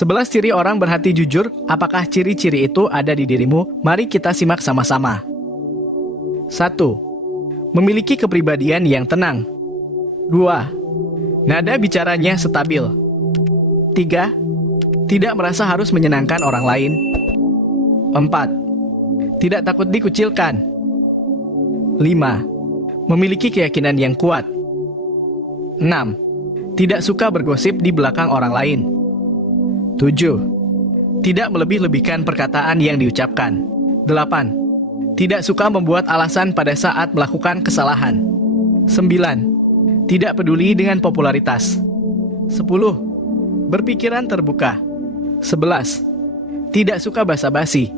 11 ciri orang berhati jujur, apakah ciri-ciri itu ada di dirimu? Mari kita simak sama-sama. 1. Memiliki kepribadian yang tenang. 2. Nada bicaranya stabil. 3. Tidak merasa harus menyenangkan orang lain. 4. Tidak takut dikucilkan. 5. Memiliki keyakinan yang kuat. 6. Tidak suka bergosip di belakang orang lain. 7. Tidak melebih-lebihkan perkataan yang diucapkan. 8. Tidak suka membuat alasan pada saat melakukan kesalahan. 9. Tidak peduli dengan popularitas. 10. Berpikiran terbuka. 11. Tidak suka basa-basi.